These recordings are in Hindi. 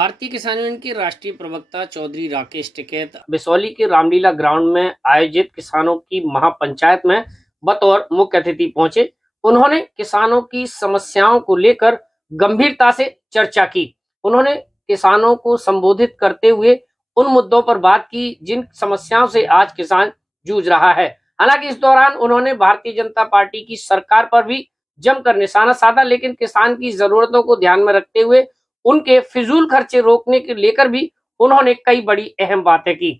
भारतीय किसान यूनियन के राष्ट्रीय प्रवक्ता चौधरी राकेश टिकैत बिसौली के रामलीला ग्राउंड में आयोजित किसानों की महापंचायत में बतौर मुख्य अतिथि पहुंचे। उन्होंने किसानों की समस्याओं को लेकर गंभीरता से चर्चा की। उन्होंने किसानों को संबोधित करते हुए उन मुद्दों पर बात की जिन समस्याओं से आज किसान जूझ रहा है। हालांकि इस दौरान उन्होंने भारतीय जनता पार्टी की सरकार पर भी जमकर निशाना साधा, लेकिन किसान की जरूरतों को ध्यान में रखते हुए उनके फिजूल खर्चे रोकने के लेकर भी उन्होंने कई बड़ी अहम बातें की।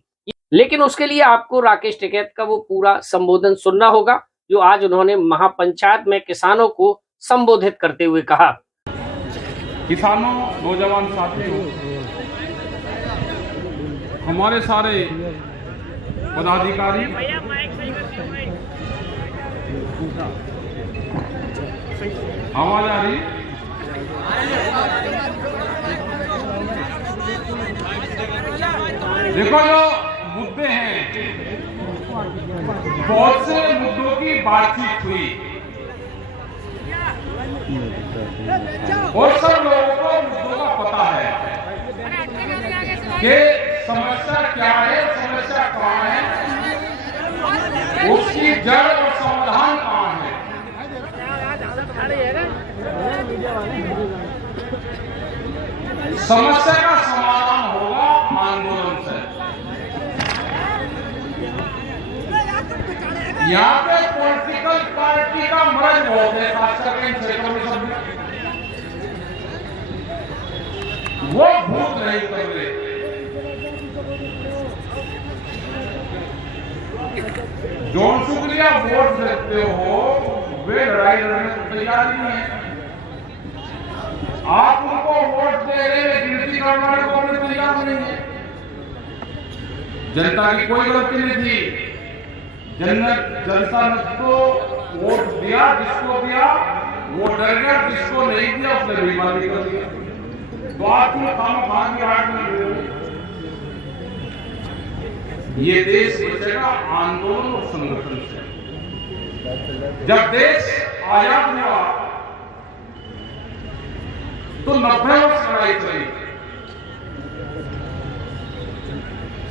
लेकिन उसके लिए आपको राकेश टिकैत का वो पूरा संबोधन सुनना होगा जो आज उन्होंने महापंचायत में किसानों को संबोधित करते हुए कहा। किसानों, नौजवान साथियों, हमारे सारे पदाधिकारी, आवाज आ रही? देखो, जो मुद्दे हैं, बहुत से मुद्दों की बातचीत हुई और सब लोगों को मुद्दों का पता है कि समस्या क्या है, समस्या कहाँ है, उसकी जड़ और समाधान कहाँ है। समस्या का समाधान होगा आंदोलन से। यहाँ पे पॉलिटिकल पार्टी का मर्ज बहुत है, खासकर इन क्षेत्रों में सब वो भूत नहीं कर रहे। जो शुक्रिया वोट देते हो वे लड़ाई लड़ने को तैयार नहीं है। आप उनको वोट दे रहे, गिनती करवाने को अपने तैयार नहीं है। जनता की कोई गलती नहीं थी। जनता ने तो वोट दिया, जिसको दिया वो डर गया, जिसको नहीं दिया उसने बेईमानी कर दिया। तो आप खाम की हाथ में ये देश बचेगा आंदोलन और संगठन से। जब देश आजाद हुआ तो 90 वर्ष लड़ाई चली।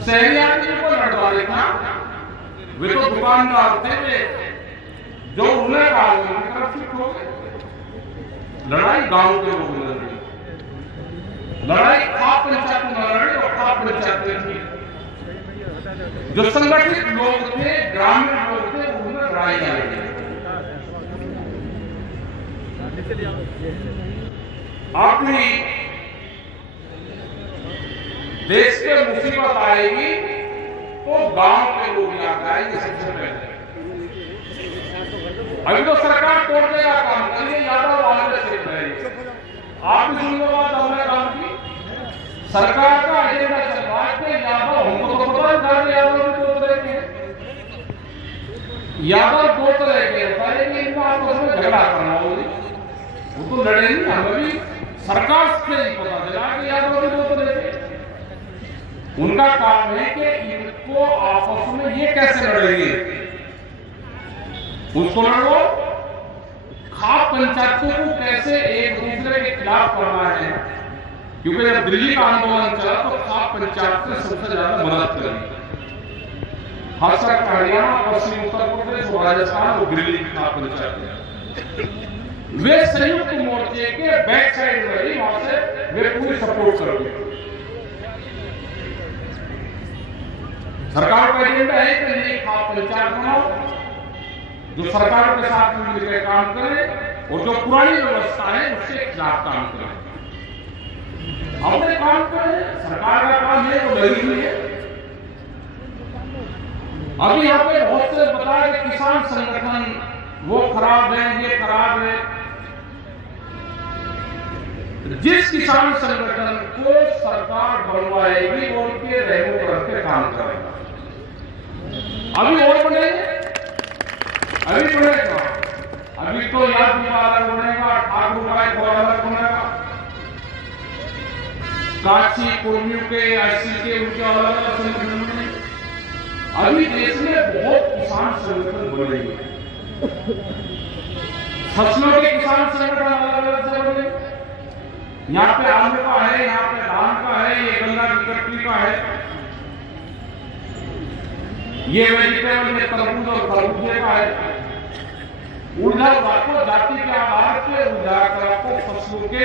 शहरी आदमी को लड़वा देखा, वे तो दुकानदार थे, वे जो उन्हें कहा उनकी तरफ शिफ्ट हो गए। लड़ाई गांव के लोगों ने लड़ी, लड़ाई खाप पंचायत में लड़ी और खाप पंचायत में थी। जो संगठित लोग थे, ग्रामीण लोग थे, उन्हें लड़ाई लड़ी। अपनी देश के मुसीबत आएगी तो गांव के लोग याद आएंगे सबसे पहले। अभी तो सरकार तोड़ने का काम कर रही है, यादव वाले से आप भी सुनने बात हमने काम की। सरकार का एजेंडा चल रहा है कि यादव, हमको तो पता है यादव भी दो तरह के, यादव दो तरह के होता है कि इनका आपस में झगड़ा करना होगी, वो तो लड़े नहीं। हमें भी सरकार से ही पता चला कि यादव भी दो तरह के। उनका काम है कि इनको आपस में ये कैसे लड़ेंगे, उसको लड़ो। खाप पंचायतों को कैसे एक दूसरे के खिलाफ करना है, क्योंकि जब दिल्ली का आंदोलन चला तो खाप पंचायत ने सबसे ज्यादा मदद करी। खासकर हरियाणा, पश्चिम उत्तर प्रदेश और राजस्थान और दिल्ली की खाप पंचायत वे संयुक्त मोर्चे के बैक साइड में रही, वहां से वे पूरी सपोर्ट करोगे। सरकार का एजेंडा है कि ये खाप पंचायत बनाओ जो सरकार के साथ मिलकर काम करे और जो पुरानी व्यवस्था है उसके खिलाफ काम करे। हमने काम करे, सरकार का काम है वो लगी हुई है। अभी यहाँ पे बहुत से बताया कि किसान संगठन वो खराब है, ये खराब है। जिस किसान संगठन को सरकार बनवाएगी वो उनके रहमो करके काम करेगा। अभी और बनेंगे, अभी बनेगा, अभी तो याद अलग बनेगा, ठाकुर का एक और अलग बनेगा, काची कुर्मियों के, आईसी के, उनके अलग अलग संगठन बनेंगे। अभी देश में बहुत किसान संगठन बनेंगे, फसलों के किसान संगठन अलग अलग से बनेंगे। यहाँ पे आलू का है, यहाँ पे धान का का है, ये वेजिटेबल में तरबूज और खरबूजे का है। ऊर्जा विभाग को जाति के आधार पे ऊर्जा करा को फसलों के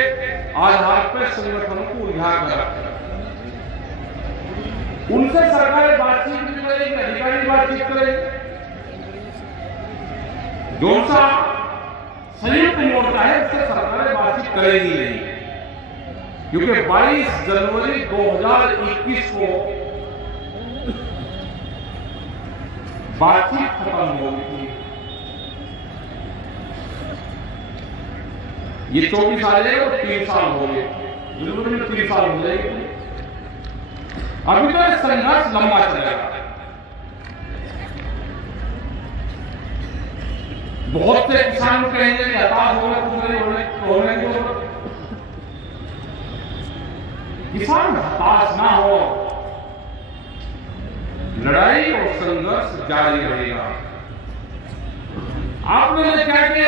आधार पर संगठनों को ऊर्जा करा, उनसे सरकार बातचीत भी करेगी, अधिकारी बातचीत करेगी। जो सा संयुक्त मोर्चा है उससे सरकार बातचीत करेगी नहीं, क्योंकि 22 जनवरी 2021 को बातचीत खत्म हो गई थी। ये 24 आ जाएगा तो 3 साल हो गए, जनवरी में 3 साल हो जाएंगे। अभी तो संघर्ष लंबा चलेगा। बहुत से किसान कहेंगे कि हताश हो गए, किसान हताश ना हो, लड़ाई और संघर्ष जारी रहेगा। आपने देखा कि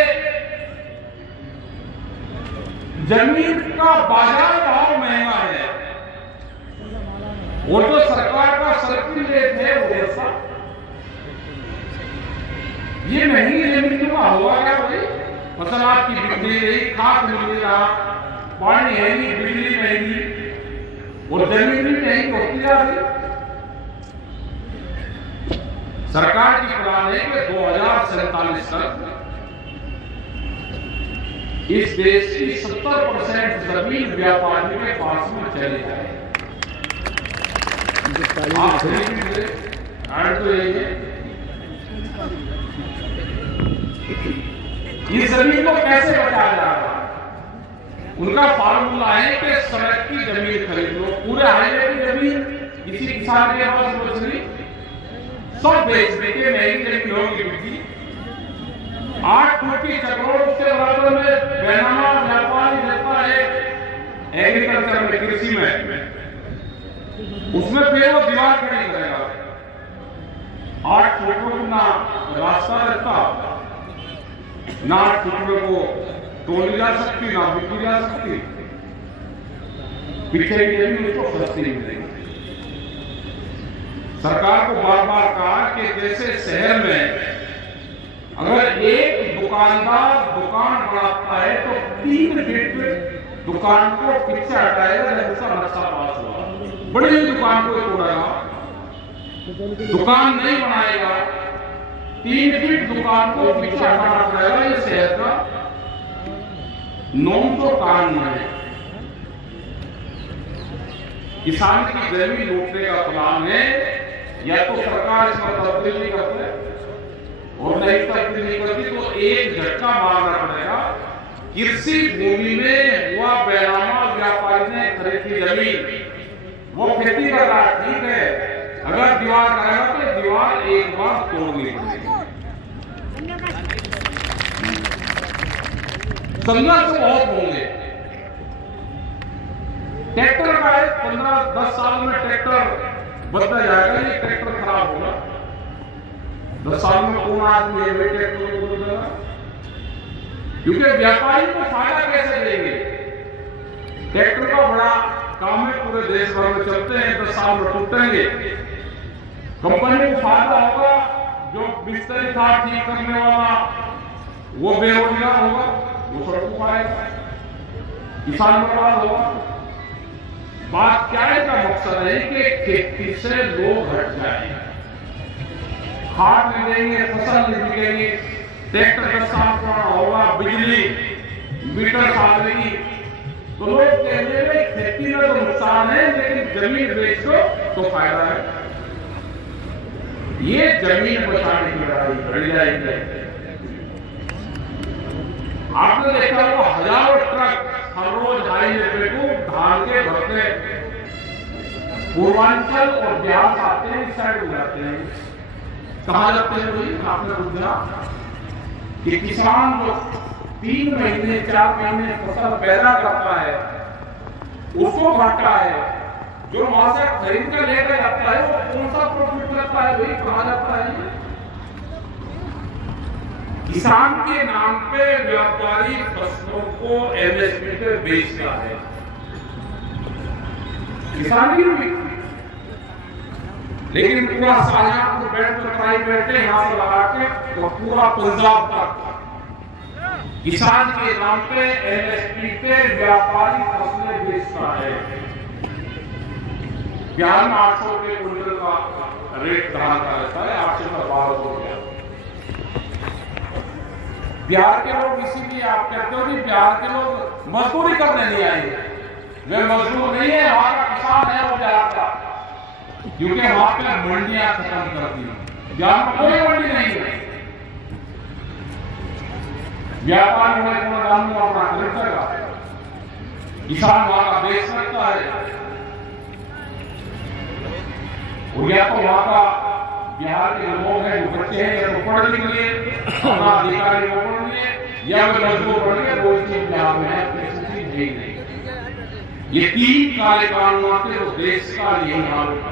जमीन का बाजार भाव महंगा है, वो तो सरकार का सर्किल रेट है वो ऐसा। ये महंगी जमीन का हुआ क्या भाई? फसल आपकी बिक्री रही, खाद मिल रहा, पानी है नहीं, बिजली महंगी और जमीन भी महंगी होती जा रही। सरकार की प्लान है कि 2047 तक इस देश की 70% जमीन व्यापारियों के पास में चली जाए। आप तो इस जमीन को कैसे बचाया जा रहा है? उनका फार्मूला है कि सड़क की जमीन खरीद लो, पूरे हाईवे की जमीन किसी किसान के पास बच रही, सब बेच के महंगी जमीन होगी बिकी। 8 कोटी करोड़ उसके बराबर में बेनामा व्यापारी रहता है एग्रीकल्चर में, कृषि में, उसमें फिर वो दीवार खड़ी करेगा। 8 फुटों ना रास्ता रहता, ना 8 फुटों को तोड़ी जा सकती, ना बिकी जा सकती। पीछे की जमीन उसको सस्ती मिलेगी। सरकार को बार बार कहा कि जैसे शहर में अगर एक दुकानदार दुकान बनाता है तो 3 फीट दुकान को पीछे हटाएगा जब उसका नक्शा पास हुआ। बड़ी हुई दुकान को तोड़ेगा, दुकान नहीं बनाएगा, 3 फीट दुकान को पीछे हटाना पड़ेगा। ये शहर का 900 कानून है। किसान की जमीन लूटने का प्लान है, या तो सरकार इसमें तब्दीली करते और नहीं तब्दीली करती तो एक झटका मारना पड़ेगा। कृषि भूमि में हुआ बेनामा व्यापारी ने खरीदी जमीन, वो खेती कर रहा है, ठीक है, अगर दीवार करेगा तो दीवार एक बार तोड़नी पड़ेगी। संघर्ष बहुत होंगे। ट्रैक्टर का है, 15-10 साल में ट्रैक्टर बदला जाएगा, ये ट्रैक्टर खराब होगा। 10 साल में कौन आदमी है ट्रैक्टर को बदलेगा? क्योंकि व्यापारी को फायदा कैसे देंगे? ट्रैक्टर का बड़ा काम है, पूरे देश भर में चलते हैं, 10 साल में टूटेंगे। कंपनी को फायदा होगा, जो बिस्तरी था ठीक करने वाला वो बेरोजगार होगा, वो सड़कों पर आएगा, किसान बर्बाद होगा। बात क्या है का मकसद है कि खेती से लोग हट जाए, खाद नहीं देंगे, फसल नहीं बिकेगी, ट्रैक्टर 10 साल पुराना होगा, बिजली मीटर सालेगी, तो लोग कहेंगे खेती में तो नुकसान है लेकिन जमीन बेच दो तो फायदा है। ये जमीन बचाने की लड़ाई लड़ी जाएगी। आपने देखा होगा हजारों ट्रक हर रोज हाईवे पे को धान के भरते पूर्वांचल और बिहार आते हैं, इस साइड हो जाते हैं। कहा जाते हैं भाई, आपने पूछा कि किसान जो 3 महीने 4 महीने फसल पैदा करता है उसको घाटा है, जो वहां से खरीद कर लेकर जाता है वो कौन सा प्रॉफिट करता है? वही कहा जाता है किसान के नाम पे व्यापारी फसलों को एमएसपी पे बेचता है। किसान की लेकिन पूरा शाहजहांपुर बेल्ट पे ट्राई बैठे यहाँ से लगा के तो पूरा पंजाब तक किसान के नाम पे एमएसपी पे व्यापारी फसलें बेचता है। बिहार में 800 रुपये क्विंटल का रेट धान का रहता है, 800 का 1200 रुपया। बिहार के लोग इसीलिए आप कहते हो कि बिहार के लोग मजदूरी करने नहीं आएंगे, वे मजदूर नहीं है, वहां का किसान है वो बिहार का, क्योंकि वहां पे मंडियां खत्म कर दी। बिहार में कोई मंडी नहीं है, व्यापार में अपना दाम अपना खरीदेगा, किसान वहां का बेच सकता है। और या तो वहां का बिहार के लोग हैं जो बच्चे हैं या तो पढ़ लिख लिए अपना अधिकारी को पढ़ लिए या वे मजदूर पढ़ लिए, वो चीज बिहार में है नहीं। ये 3 काले कानून आते तो देश का यही हाल होता,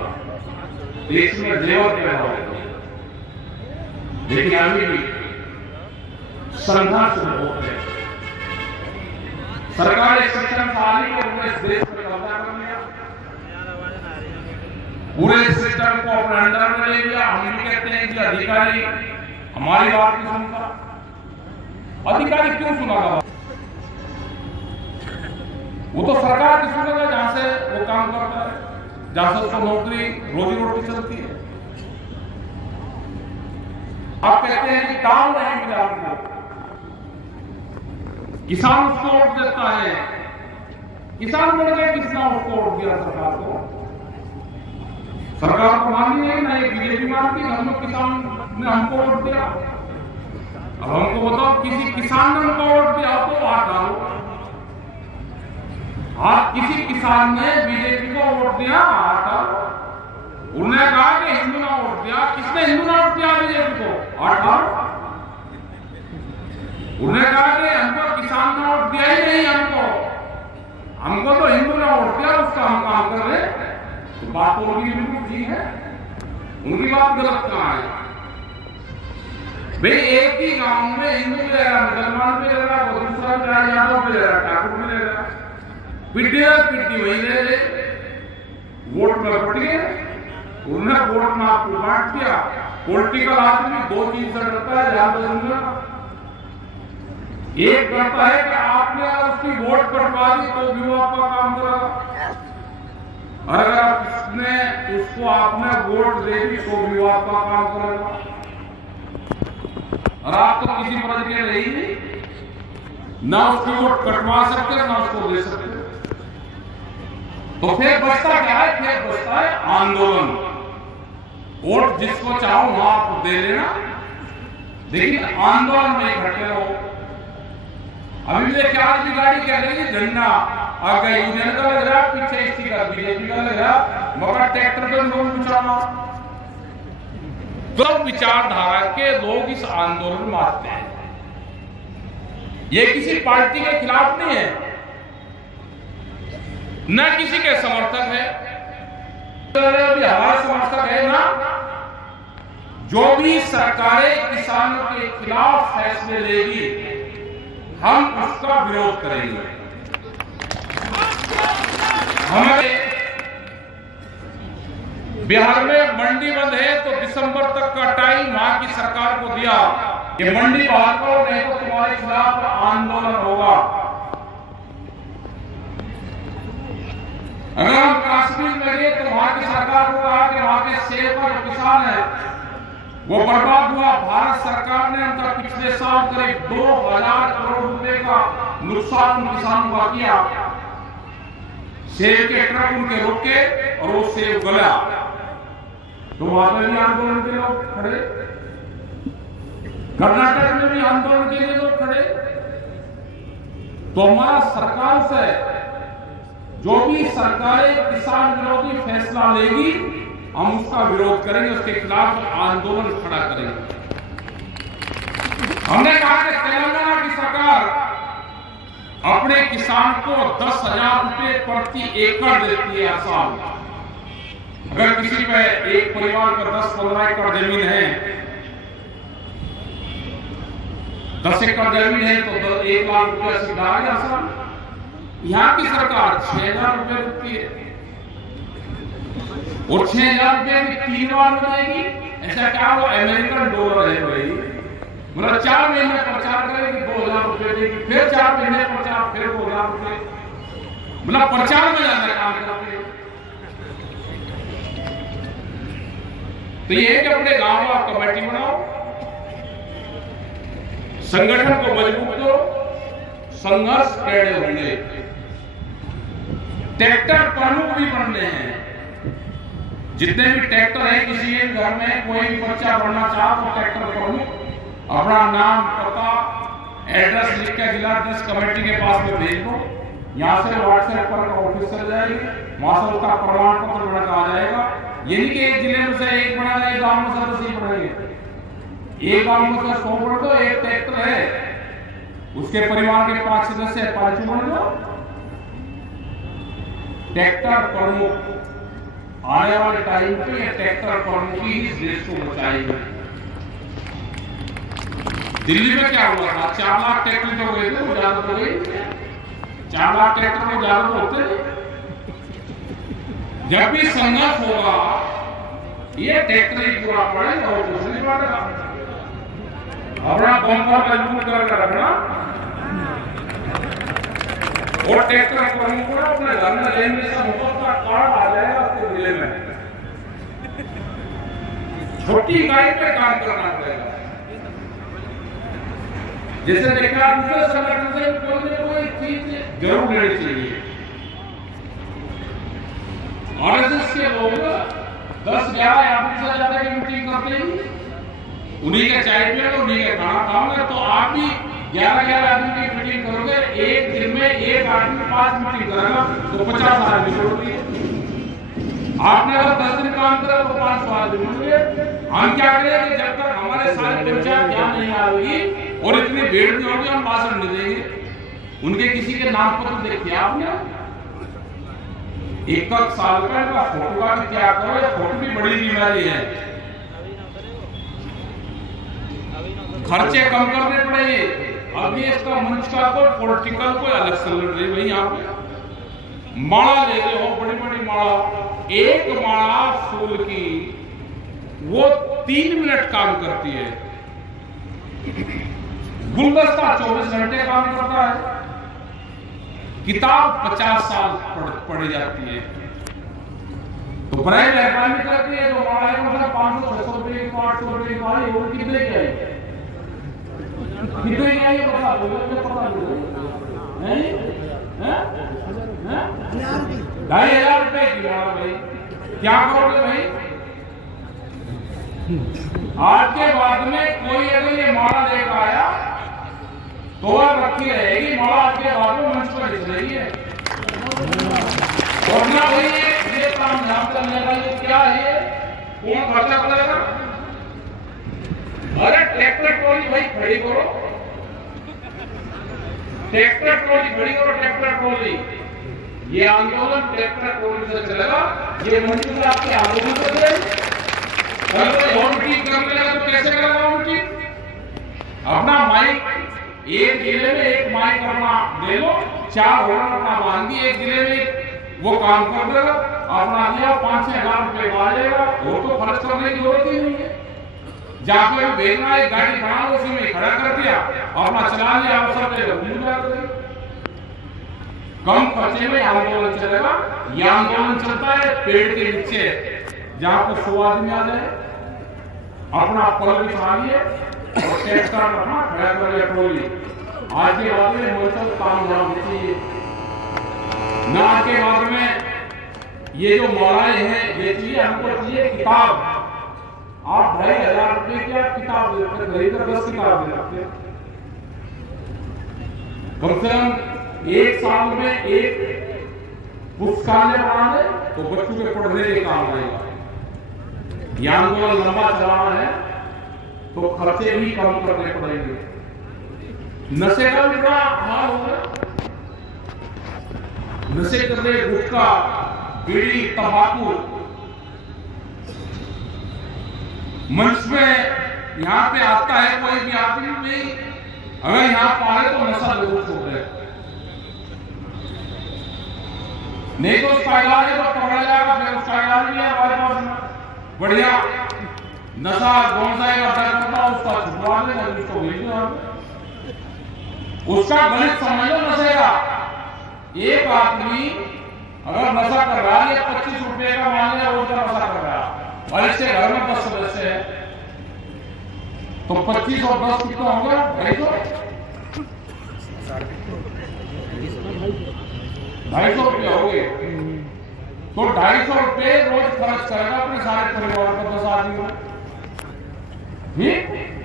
देश में जेवर पैदा होगा। लेकिन अभी भी संघर्ष होते हैं। सरकार एक सक्षम थाली को उन्हें देश पर कब्जा कर लिया, पूरे सिस्टम को अपने अंडर में ले लिया। हम भी कहते हैं कि अधिकारी हमारी बात नहीं सुनता। अधिकारी क्यों सुनागा? वो तो सरकार की सुनेगा जहां से वो काम करता है, जहां से उसको नौकरी रोजी रोटी चलती है। आप कहते हैं कि काम नहीं मिला आपको, किसान उसको वोट देता है, किसान बढ़ गए, किसने उसको वोट दिया सरकार को? सरकार को मानी नहीं ना, ये बीजेपी मानती, हम लोग किसान ने हमको वोट दिया। अब हमको बताओ, किसी किसान ने हमको वोट दिया तो हाथ डालो। हाँ, किसी किसान ने बीजेपी को वोट दिया, हाथ डालो। उन्होंने कहा कि हिंदू ने वोट दिया, किसने हिंदू ने वोट दिया बीजेपी को? हाथ डालो। उन्होंने कहा कि हमको किसान ने वोट दिया ही नहीं, हमको तो हिंदू ने वोट दिया, उसका हम काम कर रहे हैं। तो बात तो उनकी बिल्कुल ठीक है, उनकी बात गलत कहां है? भाई एक ही गांव में हिंदू भी रह रहा, मुसलमान भी रह रहा, दूसरा भी रह, यादव भी रह रहा, ठाकुर भी रह रहा, पिट्टी वही रह रहे, वोट में पट गए। उन्होंने वोट में आपको बांट दिया। पॉलिटिकल आदमी 2 चीज से डरता है, ध्यान से सुनना। एक डरता है कि आपने उसकी वोट कटवा दी तो भी वो आपका काम करेगा, और अगर उसने उसको आपने वोट दे दी तो भी वो आपका काम करेगा। और आप तो किसी मर्द के रही नहीं, ना उसकी वोट कटवा सकते ना उसको दे सकते। तो फिर बचता क्या है? फिर बचता है आंदोलन। वोट जिसको चाहो वहां आप दे लेना, लेकिन आंदोलन में इकट्ठे रहो। अभी देखिए, आज भी गाड़ी कह रही है झंडा आगे यूनियन का लग रहा, पीछे स्टिकर बीजेपी का लग रहा, मगर ट्रैक्टर पे लोग बिछाना। तो विचारधारा के लोग इस आंदोलन में आते हैं, ये किसी पार्टी के खिलाफ नहीं है, न किसी के समर्थक है, अभी हमारे समर्थक है ना। जो भी सरकारें किसानों के खिलाफ फैसले लेगी, हम उसका विरोध करेंगे। हमें बिहार में मंडी बंद है तो दिसंबर तक का टाइम वहां की सरकार को दिया, ये मंडी बहाल करो, नहीं तो तुम्हारे खिलाफ आंदोलन होगा। अगर हम कश्मीर में गए तो वहां की सरकार को कहा कि वहां के सेब का जो किसान है वो बर्बाद हुआ। भारत सरकार ने उनका पिछले साल करीब 2000 करोड़ रुपए का नुकसान किसानों का किया। सेब के ट्रक उनके रोके और वो सेब गला, तो वहां पर भी आंदोलन के लोग खड़े, कर्नाटक में भी आंदोलन के लिए लोग खड़े। तो हमारा सरकार से जो भी सरकारें किसान विरोधी फैसला लेगी, हम उसका विरोध करेंगे, उसके खिलाफ आंदोलन खड़ा करेंगे। हमने कहा कि तेलंगाना की सरकार अपने किसान को 10,000 रुपए प्रति एकड़ देती है हर साल। अगर किसी पे एक परिवार का 10-15 एकड़ जमीन है, 10 एकड़ जमीन है तो 1 लाख रुपया सीधा आ गया साल। यहाँ की सरकार 6,000 रुपए देती है। और 6,000 रुपए की 3 बार मिलेगी। ऐसा क्या वो अमेरिकन डॉलर है भाई? मतलब 4 महीने प्रचार करेगी 2,000 रुपए देगी, फिर 4 महीने प्रचार, फिर 2,000 रुपए, मतलब प्रचार में ज्यादा काम करते हैं। तो ये कि अपने गांव में आप कमेटी बनाओ, संगठन को मजबूत करो, संघर्ष टेढ़े होंगे। ट्रैक्टर प्रमुख भी बनने हैं। जितने भी ट्रैक्टर हैं, किसी एक घर में कोई भी बच्चा बनना चाहे तो ट्रैक्टर प्रमुख अपना नाम, पता, एड्रेस लिख के जिला अध्यक्ष कमेटी के पास में भेज दो। यहाँ से व्हाट्सएप पर ऑफिस चल जाएगी, वहां से उसका प्रमाण पत्र बना आ जाएगा। ये नहीं कि एक जिले में से एक बना जाए, गांव में से 10 बढ़ेंगे। एक गांव में से 100 बढ़ दो, एक ट्रैक्टर है, उसके परिवार के 5 सदस्य है, 5 बढ़ दो। ट्रैक्टर प्रमुख आने वाले टाइम पे ये ट्रैक्टर प्रमुख ही इस देश को बचाएंगे। दिल्ली में क्या हुआ था? 4 लाख ट्रैक्टर जो गए थे वो ज्यादा तो गई, 4 लाख ट्रैक्टर को ज्यादा तो होते। जब भी संघर्ष होगा ये ट्रैक्टर ही पूरा पड़ेगा और कुछ नहीं पड़ेगा। अपना बम्पर मजबूत करके रखना और ट्रैक्टर प्रमुख को अपने घर में लेने से मुफ्त का कार्ड आ जाएगा उसके जिले में। छोटी गाड़ी पे काम करना पड़ेगा। जैसे देखा दूसरे संगठन से कोई न कोई चीज जरूर लेनी चाहिए। आरएसएस के लोग 10-11 आदमी से ज्यादा की मीटिंग करते हैं, उन्हीं के चाय पिएगा, उन्हीं के खाना खाओगे। तो आप भी 11-11 आदमी की मीटिंग करोगे, एक दिन में एक आदमी 5 मीटिंग करेगा तो 50 आदमी छोड़ोगे। आपने अगर 10 दिन काम करा तो 500 आदमी होंगे। हम क्या करेंगे? जब तक हमारे सारे पंचायत ध्यान नहीं आएगी और इतनी भीड़ नहीं होगी, हम भाषण नहीं देंगे। उनके किसी के नाम पत्र देखिए आपने, 1 साल का इनका फोटो का भी क्या करो, या फोटो भी बड़ी बीमारी है। खर्चे कम करने पड़ेंगे। अभी इसका मंच का कोई पॉलिटिकल कोई अलग से लड़ रही भाई। यहाँ पे माला ले रहे हो, बड़ी बड़ी माला, एक माला फूल की वो 3 मिनट काम करती है। गुलदस्ता 24 घंटे काम करता है। किताब 50 साल पढ़ी जाती है। तो बड़े मेहरबानी करती है तो माला मतलब 500-600 रुपए की, 800 रुपए की माला, वो कितने की आई? कितने की आई पता दो, पता दो हैं? 2,500 रुपए की माला भाई। क्या करोगे भाई? आज के बाद में कोई अगर ये माला लेकर आया तो रखी रहेगी माला, आज के बाद में मंच पर दिख रही है। और ना भाई ये काम यहाँ करने का ये क्या है? कौन खर्चा करेगा? अरे ट्रैक्टर ट्रॉली भाई खड़ी करो, ट्रैक्टर ट्रॉली खड़ी करो, ट्रैक्टर ट्रॉली। ये आंदोलन ट्रैक्टर ट्रॉली से चलेगा। ये मंच में आपके आंदोलन कर रहे हैं। और मीटिंग करने लगा तो कैसे करेगा मीटिंग? अपना माइक एक जिले में एक माइक अपना ले लो, 4 होना अपना बांध दिए, एक जिले में वो काम कर देगा। अपना दिया 5-6 हजार रुपए आ जाएगा, वो तो खर्च करने की जरूरत ही नहीं है। जाके भेजना, एक गाड़ी खड़ा उसी में खड़ा कर दिया, अपना चला लिया, अवसर देगा, कम खर्चे में आंदोलन चलेगा। यह आंदोलन चलता है पेड़ के नीचे, जहां पर 100 आदमी आ जाए, अपना पल बिछा लिए और ट्रैक्टर अपना खड़ा कर लिया ट्रॉली। आज के बाद में मोटर काम होना चाहिए ना। आज के बाद में ये जो मौलाए हैं ये चाहिए, हमको चाहिए किताब। आप 2,500 रुपए की किताब खरीद कर 10 किताब दे सकते हैं। कम से कम 1 साल में एक पुस्तकालय बना दे तो बच्चों के पढ़ने के काम आएगा। ज्ञान को लंबा चलाना है तो खर्चे भी कम करने पड़ेंगे। नशे का भी बड़ा हाल होगा। नशे करने गुटखा, बीड़ी, तंबाकू, मंच में यहाँ पे आता है कोई भी आदमी नहीं, अगर यहाँ पाए तो नशा जरूर छोड़ दे, नहीं तो उसका इलाज है तो पकड़ा जाएगा, फिर उसका इलाज नहीं है हमारे बढ़िया नशा गौनसाई का अध्ययन करता उसका छुटवा देगा, उसको भेज दो। उसका गणित समझ लो नशे का। एक आदमी अगर नशा कर रहा है, 25 रुपए का मान लिया रोज का नशा कर रहा है, और इससे घर में 10 सदस्य है, तो 25 और 10 कितना हो गया? 250 रुपये हो गए। तो 250 रुपये रोज खर्च करेगा अपने सारे परिवार को 10 आदमी में। ठीक,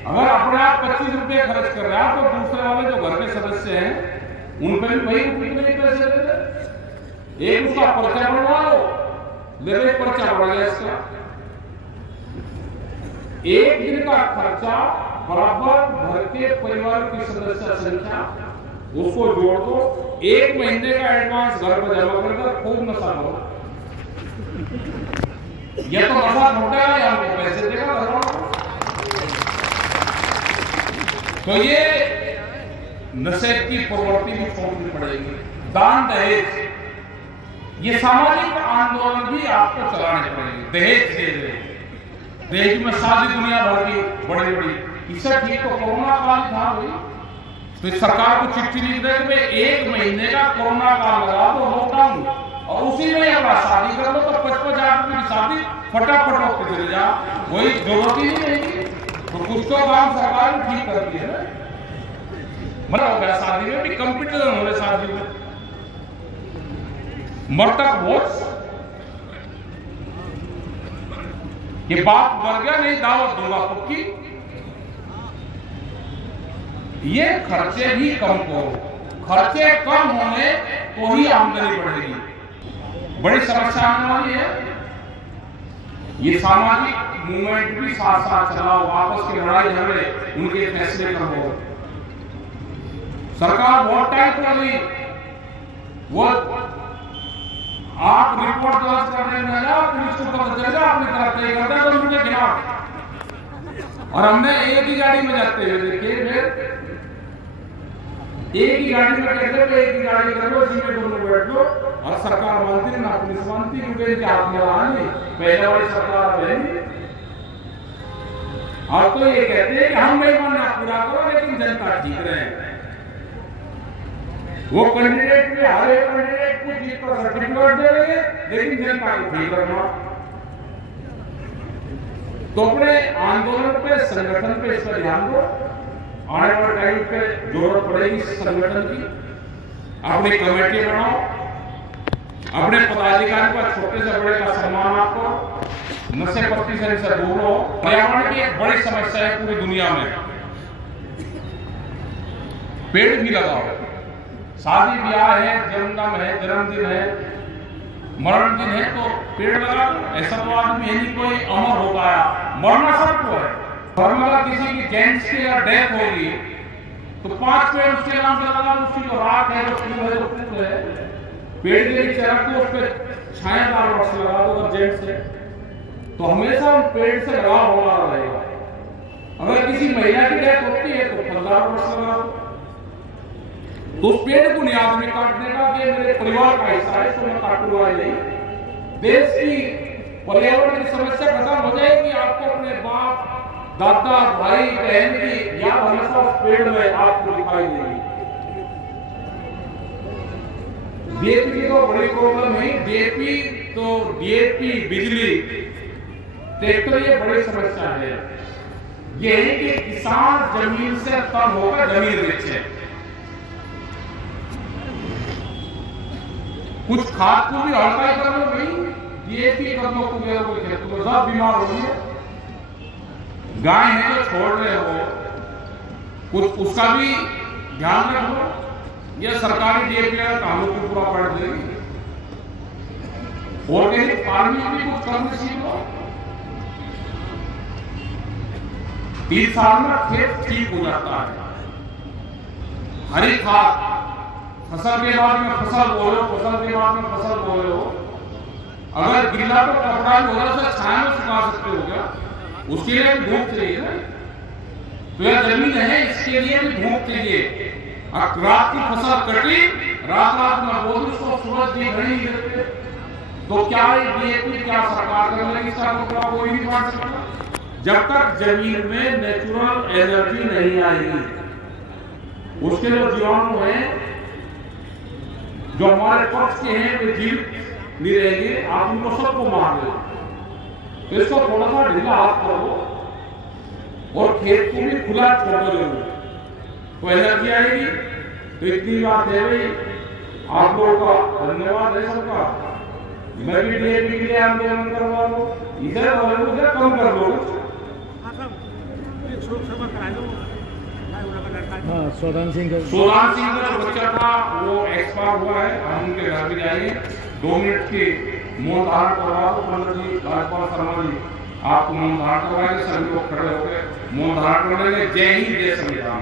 अगर अपने आप 25 रुपये खर्च कर रहा है, तो दूसरे वाले जो घर के सदस्य हैं उन पर भी वही रुपये पैसे देते। एक उसका पर्चा बनवा लो, लेकिन पर्चा बढ़ गया इसका। एक दिन का खर्चा बराबर घर के परिवार की सदस्य संख्या, उसको जोड़ दो। 1 महीने का एडवांस घर पर जमा कर खूब नशा करो। यह तो नशा छोटा है, आपको पैसे देगा घर वालों। तो ये नशे की प्रवृत्ति भी छोड़नी पड़ेगी। दान दहेज, ये सामाजिक आंदोलन भी आपको चलाने पड़ेंगे। दहेज दे दे, दहेज में शादी दुनिया भर की बड़ी बड़ी, इससे ठीक तो कोरोना काल था भाई। तो सरकार को चिट्ठी लिख दे कि 1 महीने का कोरोना काल लगा दो, लॉकडाउन, और उसी में अपना शादी कर लो, तो 55 आदमी की शादी फटाफट होकर चले जा, वही जरूरत ही नहीं रहेगी। तो कुछ तो काम सरकार ने ठीक कर दिया है। मर हो गया शादी में भी, कंपटीशन हो रहे शादी में, मरतक भोज, ये बाप मर गया नहीं दावत दूंगा पक्की। ये खर्चे भी कम करो, खर्चे कम होंगे तो ही आमदनी बढ़ेगी। बड़ी समस्या आने वाली है। ये सामाजिक मूवमेंट भी साथ साथ चलाओ, आपस की लड़ाई झगड़े उनके फैसले करो। सरकार बहुत टाइम कर रही, वो आप रिपोर्ट दर्ज करने में ना पुलिस को पता चलेगा अपनी तरफ से करता है तो उनके खिलाफ। और हमने एक ही गाड़ी में जाते हुए देखिए, एक ही गाड़ी में कहते हैं एक ही गाड़ी कर लो, इसी में दोनों बैठ लो, और सरकार मानती ना पुलिस मानती, क्योंकि इनके हाथ में रहा नहीं, पहले वाली सरकार है। और तो ये कहते हैं कि हम बेईमानी पूरा करो लेकिन जनता ठीक रहे। वो कैंडिडेट में हर एक कैंडिडेट को जीत का सर्टिफिकेट दे रहे हैं, लेकिन जनता को ठीक रखना। तो अपने आंदोलन पे, संगठन पे इसका ध्यान दो। आने वाले टाइम पे जरूरत पड़ेगी संगठन की। अपनी कमेटी बनाओ, अपने पदाधिकारी का छोटे से बड़े का सम्मान आपको, नशे पत्ती से दूर रहो। पर्यावरण की एक बड़ी समस्या है पूरी दुनिया में, पेड़ भी लगाओ। शादी ब्याह है, जन्मदिन है, मरण दिन है, तो पेड़ लगा दो। ऐसा तो आदमी है नहीं कोई अमर हो पाया, मरना सबको है। घर में अगर किसी की जेंट्स की या डेथ होगी तो 5 पेड़ उसके नाम से लगा दो। उसकी जो रात है, जो फूल है, जो फूल है, पेड़ के नीचे रख दो, उस पर छायादार वृक्ष लगा दो। अगर जेंट्स है तो हमेशा उन पेड़ से लगाव होना रहेगा। अगर किसी महिला की डेथ होती है तो फलदार वृक्ष लगा दो। तो उस पेड़ को नहीं आदमी काटने का कि मेरे परिवार का हिस्सा है, तो मैं काटूंगा नहीं। देश की पर्यावरण की समस्या खत्म हो जाएगी। आपको अपने बाप, दादा, भाई, बहन की याद हमेशा उस पेड़ में आपको दिखाई देगी। डीएपी की तो बड़ी प्रॉब्लम है, डीएपी, बिजली, ट्रैक्टर, ये बड़ी समस्या है। ये है कि किसान जमीन से कम होकर जमीन बेचे। कुछ खाद को भी हल्का ही कर लो भाई, डीएपी कर लो, कोई खेत को सब बीमार हो गए। गाय है जो छोड़ रहे हो, कुछ उसका भी ध्यान रखो। यह सरकारी डीएपी का कानून को पूरा पढ़ देगी। ऑर्गेनिक फार्मिंग भी कुछ करने सीखो। 3 साल में खेत ठीक हो जाता है। हरी खाद, फसल के बाद में फसल बोलो, फसल के बाद में फसल बोलो। अगर गिला तो कपड़ा ही होगा, उसे छाया में सुखा सकते हो क्या? उसके लिए भी धूप चाहिए ना। तो यह जमीन है, इसके लिए भी धूप चाहिए। रात की फसल कटी, रात में बोल उसको सूरज दिख नहीं देते, तो क्या ये डीएपी क्या सरकार कर लेगी? इसका कोई नहीं बांट सकता। जब तक जमीन में नेचुरल एनर्जी नहीं आएगी, उसके जो जीवाणु हैं जो हमारे पक्ष के हैं वे जीवित नहीं रहेंगे, आप उनको सबको मार दो। तो इसको थोड़ा सा ढीला हाथ करो और खेत को भी खुला छोड़ दो जरूर, तो एनर्जी आएगी। तो इतनी बात है भाई, आप लोगों का धन्यवाद है सबका। मैं भी डीएपी के लिए आंदोलन करवा लो, इधर उधर कम कर लो। हाँ, सोदान सिंह का जो बच्चा था वो एक्सपायर हुआ है, हम उनके घर भी जाएंगे। 2 मिनट के मौन धारण करवा दो। पंडित जी, राज्यपाल शर्मा जी आपको मौन धारण करवाएंगे, सभी लोग खड़े होकर मौन धारण कर लेंगे। जय हिंद, जय संविधान।